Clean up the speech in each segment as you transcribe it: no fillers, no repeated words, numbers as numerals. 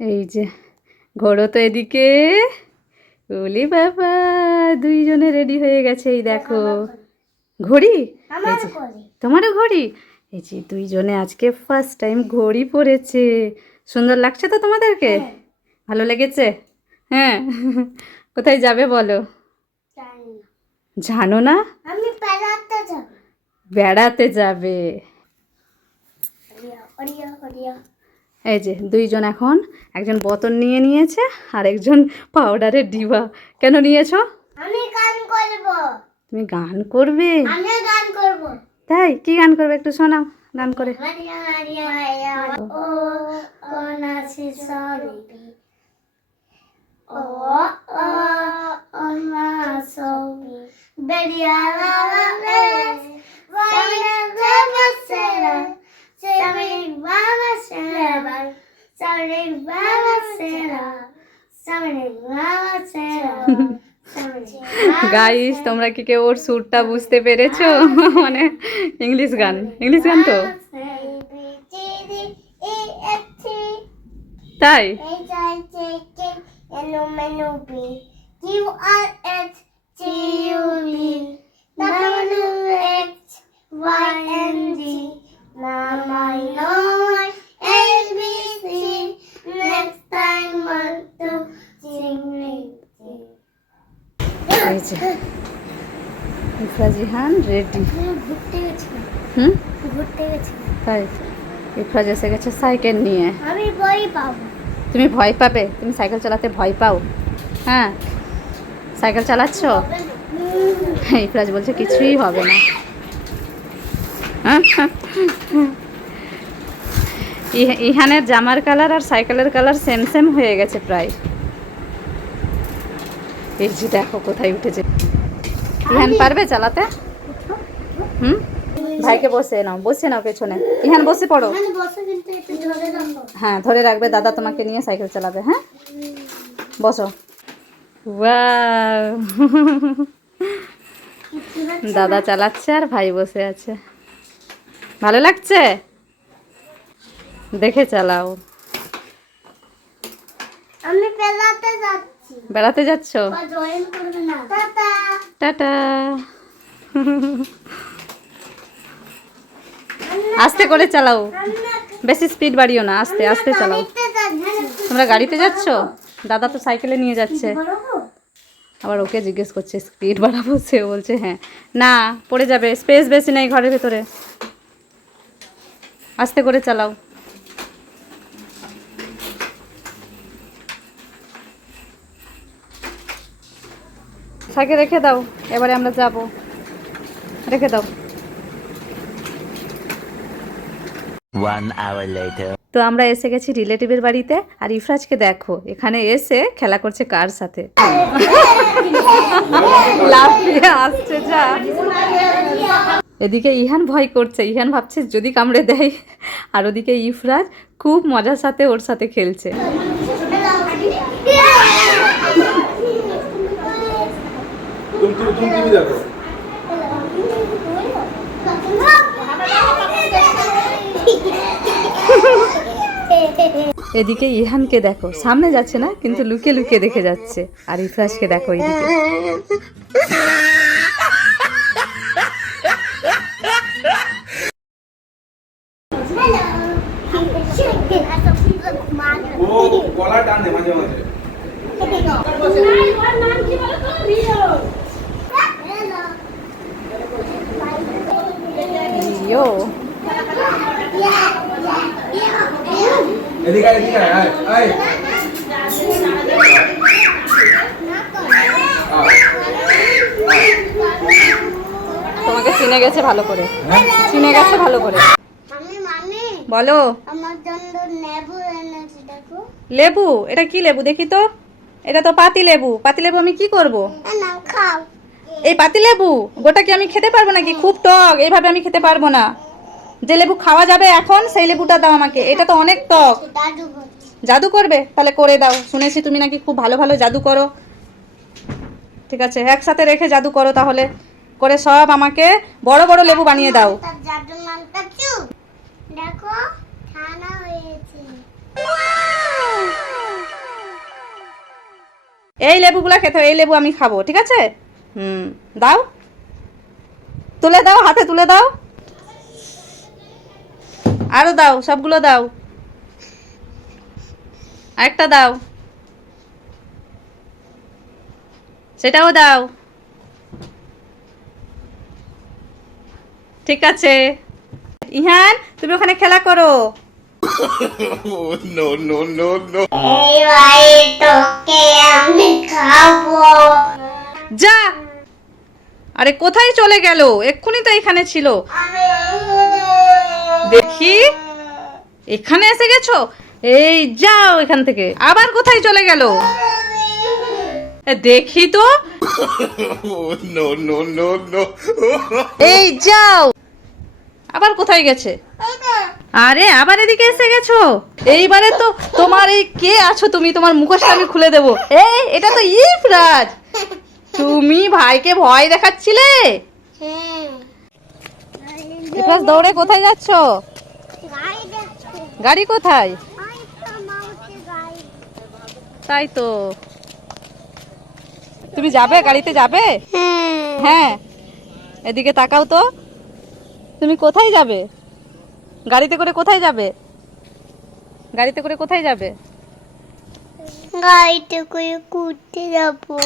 এই যে ঘোড়ো তো এদিকে। ওলি বাবা, দুইজনে রেডি হয়ে গেছে। এই দেখো ঘড়ি, এই যে তোমারও ঘড়ি। এই যে দুইজনে আজকে ফার্স্ট টাইম ঘড়ি পরেছে। সুন্দর লাগছে তো তোমাদেরকে? ভালো লেগেছে? হ্যাঁ। কোথায় যাবে বলো? জানো না? বেড়াতে যাবে। এই যে দুইজন এখন, একজন বোতল নিয়ে নিয়েছে আর একজন পাউডারের ডিবা। কেন নিয়েছো? আমি গান করব। তুমি গান করবে? আমি গান করব। তাই? কি গান করবে একটু শোনাও গান করে। ও নাচি সরি ও ও ও না সরি বেরিয়া লা লা লে সামনে বাবা সেরা সামনে বাবা সেরা সামনে বাবা সেরা সামনে বাবা সেরা। গাইস, তোমরা কি কেউ ওর সুরটা বুঝতে পেরেছো? মানে ইংলিশ গান, ইংলিশ গান তো। তাই? ইফরাজিহান রেডি। তাই? ইফরাজ এসে গেছে সাইকেল নিয়ে। আমি ভয় পাবো। তুমি ভয় পাবে? তুমি সাইকেল চালাতে ভয় পাও? হ্যাঁ, সাইকেল চালাচ্ছ? ইফরাজ বলছে কিছুই হবে না। ইহানের জামার কালার আর সাইকেলের কালার সেম সেম হয়ে গেছে প্রায়। এই যে দেখো কোথায় উঠেছে। ইহান পারবে চালাতে? ভাইকে বসে নাও, বসে নাও পেছনে। ইহান বসে পড়ো। হ্যাঁ, ধরে রাখবে, দাদা তোমাকে নিয়ে সাইকেল চালাবে। হ্যাঁ, বসো। ওয়াও, দাদা চালাচ্ছে আর ভাই বসে আছে। ভালো লাগছে? দেখে চালাও। আমি বেড়াতে যাচ্ছি। বেড়াতে যাচ্ছ? টাটা। আস্তে করে চালাও, বেশি স্পিড বাড়িও না, আস্তে আস্তে চালাও। তোমরা গাড়িতে যাচ্ছ? দাদা তো সাইকেলে নিয়ে যাচ্ছে। আবার ওকে জিজ্ঞেস করছে স্পিড বাড়াবো, সে বলছে হ্যাঁ। না, পড়ে যাবে, স্পেস বেশি নেই ঘরের ভেতরে। আস্তে করে চালাও। সাইকেল রেখে দাও, এবারে আমরা যাব। রেখে দাও। 1 hour later. তো আমরা এসে গেছি রিলেটিভের বাড়িতে। আর ইফরাজকে দেখো এখানে এসে খেলা করছে কার সাথে। লাফিয়ে আসছে যা। এদিকে ইহান ভয় করছে, ইহান ভাবছে যদি কামড়ে দেয়। আর ওদিকে ইফরাজ খুব মজার সাথে ওর সাথে খেলছে। এদিকে ইহানকে দেখো, সামনে যাচ্ছে না কিন্তু লুকিয়ে লুকিয়ে দেখে যাচ্ছে। আর ইফরাজকে দেখো এইদিকে। তোমাকে চিনে গেছে ভালো করে, চিনে গেছে ভালো করে। বলো। আমার জন্য লেবু এনেছি, দেখো। লেবু? এটা কি লেবু দেখি তো? এটা তো পাতি লেবু। পাতি লেবু আমি কি করব? নাও খাও। এই পাতি লেবু গোটা কি আমি খেতে পারবো নাকি? খুব টক, এইভাবে আমি খেতে পারবো না। যে লেবু খাওয়া যাবে এখন সেই লেবুটা দাও আমাকে। এটা তো অনেক টক। জাদু করবে? তাহলে করে দাও। শুনেছি তুমি নাকি খুব ভালো ভালো জাদু করো। ঠিক আছে, একসাথে রেখে জাদু করো তাহলে। করে সব আমাকে বড় বড় লেবু বানিয়ে দাও। জাদুর নামটা দেখো ঠান্ডা হয়েছে। এই লেবুগুলা খেতে হবে, এই লেবু আমি খাবো, ঠিক আছে? দাও, তুলে দাও, হাতে তুলে দাও, আরো দাও, সবগুলো দাও, আরেকটা দাও, সেটাও দাও। ঠিক আছে, ইহান তুমি ওখানে খেলা করো। No, no, no, no. এইবার তোকে আমি খাবো। যা, আরে কোথায় চলে গেল? এক্ষুনি তো এখানে ছিল। দেখি, এখানে এসে গেছো? এই যাও এখান থেকে। আবার কোথায় চলে গেল? দেখি তো। No, no, no, no. এই যাও। আবার কোথায় গেছে? আরে আবার এদিকে এসে গেছো। এইবারে তো তোমার এই কে আছো তুমি? তোমার মুখোশটা আমি খুলে দেবো। এই এটা তো ইফরাজ। তুমি ভাইকে ভয় দেখাচ্ছিলে। ইফরাজ দৌড়ে কোথায় যাচ্ছো? গাড়ি কোথায়? তাই তো, তুমি যাবে? গাড়িতে যাবে? হ্যাঁ, এদিকে তাকাও তো। তুমি কোথায় যাবে? গাড়িতে করে কোথায় যাবে? গাড়িতে করে কোথায় যাবে? গাড়িতে করে ঘুরতে যাবো।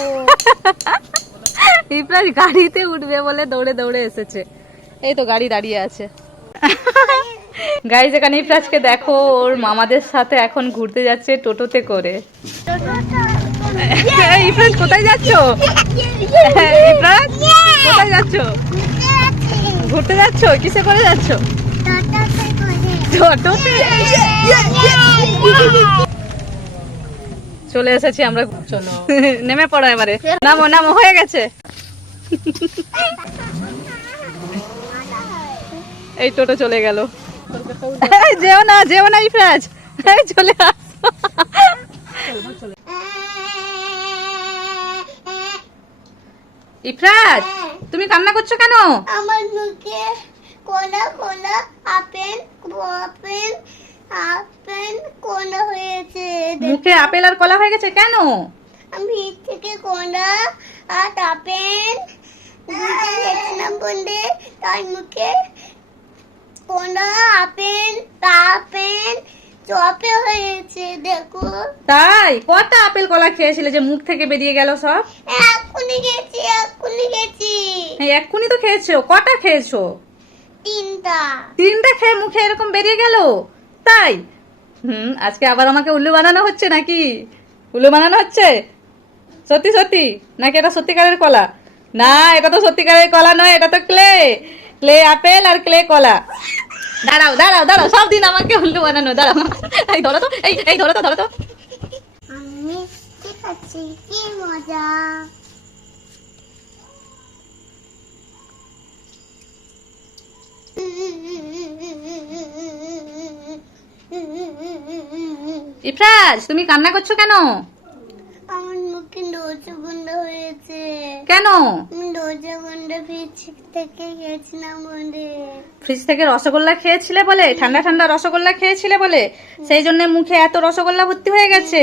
ইফরাজ গাড়িতে উঠবে বলে দৌড়ে দৌড়ে এসেছে। এই তো গাড়ি দাঁড়িয়ে আছে। গাইজ এখানে ইফরাজকে দেখো, ওর মামাদের সাথে এখন ঘুরতে যাচ্ছে টোটোতে করে। ইফরাজ কোথায় যাচ্ছো? ইফরাজ কোথায় যাচ্ছো? ঘুরতে যাচ্ছো? কিসে করে যাচ্ছো? টোটোতে। চলে এসেছি আমরা। চলো নেমে পড়ো এবারে। নামো নামো, হয়ে গেছে। এই টোটো চলে গেল। যেও না, যেও না ইফরাজ, চলে আস। ইফরাজ তুমি কান্না করছো কেন? আমার মুখে কোনা কোনা আপেল আপেল আপেল কোনা হয়েছে। মুখে আপেল আর কলা হয়ে গেছে কেন? আমি থেকে কোনা আর আপেল বুঝে গেছিলাম বন্ধে, তার মুখে কোনা আপেল আপেল চপে হয়েছে। দেখো, তাই কটা আপেল কলা খেয়েছিলে যে মুখ থেকে বেরিয়ে গেল সব? এক্ষুনি গেছি এক্ষুনি গেছি। এক্ষুনি তো খেয়েছো। কটা খেয়েছো? তিনটা। তিনটা খেয়ে মুখে এরকম বেরিয়ে গেল? তাই? আজকে আবার আমাকে উল্লু বানানো হচ্ছে নাকি? উল্লু বানানো হচ্ছে সত্যি সত্যি নাকি? এটা সত্যিকারের কলা? না, এটা তো সত্যিকারের কলা নয়, এটা তো ক্লে। ক্লে আপেল আর ক্লে কলা। দাঁড়াও দাঁড়াও দাঁড়াও, সব দিন আমাকে উল্লু বানানো। দাঁড়াও, এই ধরো তো, এই ধরো তো, ধরো তো। আমি ঠিক আছে, কি মজা। ইফরাজ তুমি কান্না করছো কেন? আমার মুখে রসগন্ধ হয়েছে। কেন? রসগন্ধ ফ্রিজ থেকে গেছিলাম বন্ধে। ফ্রিজ থেকে রসগোল্লা খেয়েছিলে বলে? ঠান্ডা ঠান্ডা রসগোল্লা খেয়েছিলে বলে সেই জন্য মুখে এত রসগোল্লা ভর্তি হয়ে গেছে।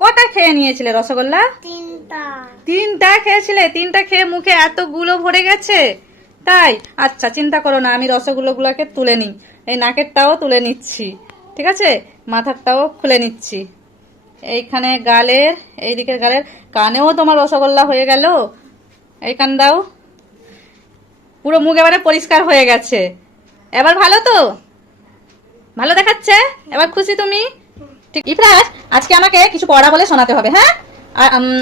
কটা খেয়ে নিয়েছিলে রসগোল্লা? তিনটা। তিনটা খেয়েছিলে? তিনটা খেয়ে মুখে এতগুলো ভরে গেছে? তাই? আচ্ছা চিন্তা করো না, আমি রসগোল্লাগুলোকে তুলে নিই। এই নাকেরটাও তুলে নিচ্ছি, ঠিক আছে? মাথারটাও খুলে নিচ্ছি। এইখানে গালের, এই দিকের গালের, কানেও তোমার রসগোল্লা হয়ে গেল। এই কান দাও। পুরো মুখ এবারে পরিষ্কার হয়ে গেছে। এবার ভালো তো? ভালো দেখাচ্ছে? এবার খুশি তুমি? ঠিক। ইফরাজ আজকে আমাকে কিছু পড়া বলে শোনাতে হবে, হ্যাঁ?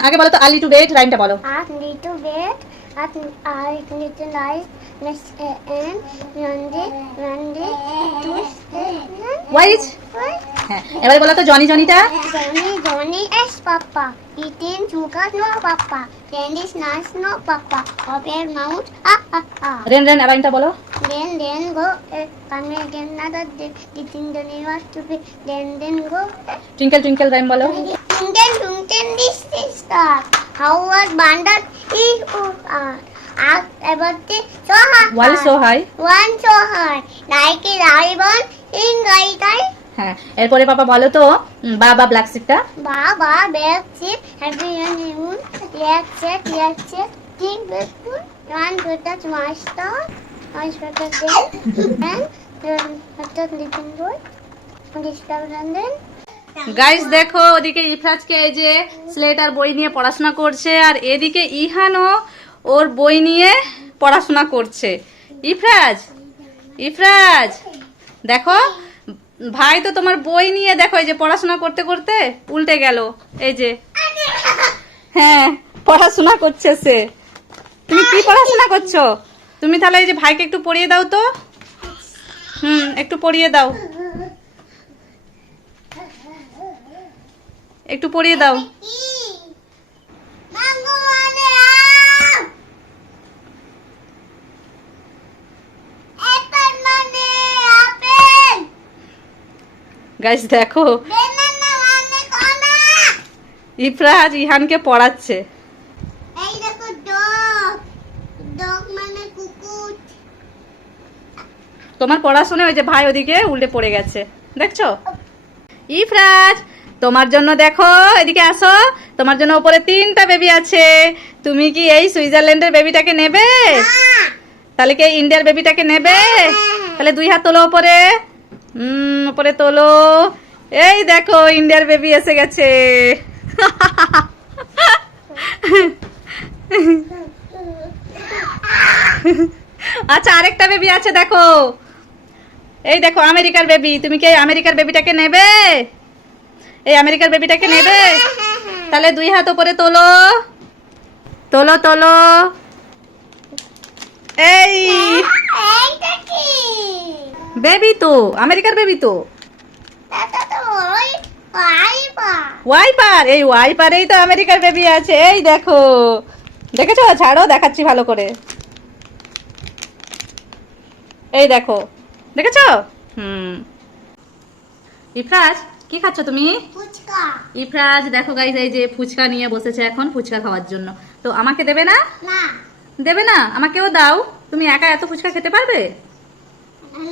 আগে বলো তো, আর্লি টু বেড রাইমটা বলো। Early to bed early two light and Monday wise. হ্যাঁ, এবারে বলো তো Johnny জনিটা। Johnny is Papa. Eating sugar no Papa. Candy snacks no Papa. Open mouth rain rain রাইমটা বলো। Then go come again another day. Eating the never to be. Then go. Twinkle twinkle rhyme বলো। Twinkle this is star. How was banded is about the so high. What is so high? One so high. Like a ribbon in right eye. হ্যাঁ, এরপরে পাপা বলো তো বাবা black শিপটা। Baba, black sheep, happy honeymoon, black set, pink baseball, one protect master, one protect them, and protect little boy, disturb London. Guys দেখো, ওদিকে ইফরাজকে এই যে slate আর বই নিয়ে পড়াশোনা করছে, আর এদিকে ইহানও ওর বই নিয়ে পড়াশোনা করছে। ইফরাজ, ইফরাজ দেখো, ভাই তো তোমার বই নিয়ে দেখো এই যে পড়াশোনা করতে করতে উল্টে গেল। এই যে হ্যাঁ, পড়াশোনা করছে সে। তুমি কি পড়াশোনা করছো? তুমি তাহলে এই যে ভাইকে একটু পড়িয়ে দাও তো। একটু পড়িয়ে দাও, একটু পড়িয়ে দাও। Mango money, apple money, apple, guys দেখো, banana money, corner. ইফরাজ ইহানকে পড়াচ্ছে। এই দেখো dog, dog মানে কুকুর। তোমার পড়াশোনা ওই যে ভাই ওদিকে উল্টে পড়ে গেছে, দেখছো? ইফরাজ, তোমার জন্য দেখো, এদিকে আসো, তোমার জন্য উপরে 3টা বেবি আছে। তুমি কি এই সুইজারল্যান্ডের বেবিটাকে নেবে? তাহলে কি ইন্ডিয়ার বেবিটাকে নেবে? তাহলে 2 হাত তোলো উপরে, উপরে তোলো। এই দেখো, ইন্ডিয়ার বেবি এসে গেছে। আচ্ছা, আরেকটা বেবি আছে দেখো, এই দেখো আমেরিকার বেবি। তুমি কি এই আমেরিকার বেবিটাকে নেবে? এই আমেরিকার বেবিটাকে নেবে? তাহলে 2 হাত উপরে তোলো, তোলো তোলো। এই এইটা কি? বেবি তো, আমেরিকার বেবি তো। এটা তো ওই পাইপা। ওয়াইপার, এই ওয়াইপারেই তো আমেরিকার বেবি আছে। এই দেখো, দেখেছো? ছাড়ো, দেখাচ্ছি ভালো করে। এই দেখো, দেখেছো? ইফরাজ, কি খাচ্ছ তুমি? ফুচকা। ইফরাজ দেখো গাইজ, এই যে ফুচকা নিয়ে বসেছে এখন ফুচকা খাওয়ার জন্য। তো আমাকে দেবে না? না, দেবে না? আমাকেও দাও। তুমি একা এত ফুচকা খেতে পারবে?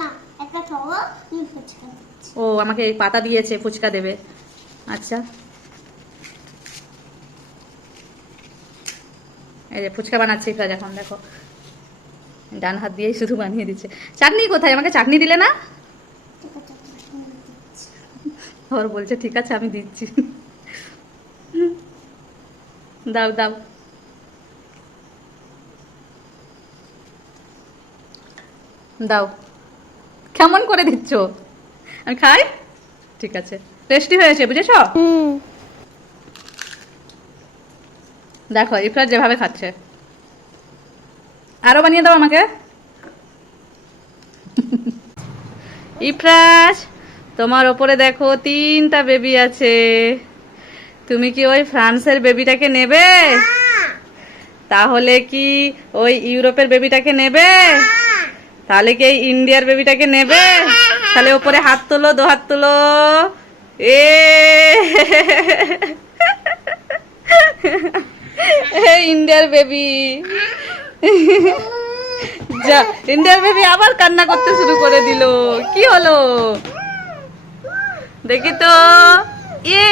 না, একটা খাবো, তুমি ফুচকা দিচ্ছি। ও, আমাকে এই পাতা দিয়েছে, ফুচকা দেবে। আচ্ছা, এই যে ফুচকা বানাচ্ছে ইফরাজ এখন, দেখো ডান হাত দিয়েই শুধু বানিয়ে দিচ্ছে। চাটনি কোথায়? আমাকে চাটনি দিলে না? ঠিক আছে, তুমি দিচ্ছি। ওর বলছে ঠিক আছে আমি দিচ্ছি। দাও দাও। দাও। কেমন করে দিচ্ছ? আমি খাই? ঠিক আছে, টেস্টি হয়েছে, বুঝেছ? দেখো ইফরাজ যেভাবে খাচ্ছে। আরো বানিয়ে দাও আমাকে। ইফরাজ, তোমার ওপরে দেখো 3টা বেবি আছে। তুমি কি ওই ফ্রান্সের বেবিটাকে নেবে? তাহলে কি ওই ইউরোপের বেবিটাকে নেবে? তাহলে কি এই ইন্ডিয়ার বেবিটাকে নেবে? তাহলে ওপরে হাত তোলো, 2 হাত তোলো। এ ইন্ডিয়ার বেবি। যা, ইন্ডিয়ার বেবি আবার কান্না করতে শুরু করে দিল। কি হলো দেখি তো। ইয়ে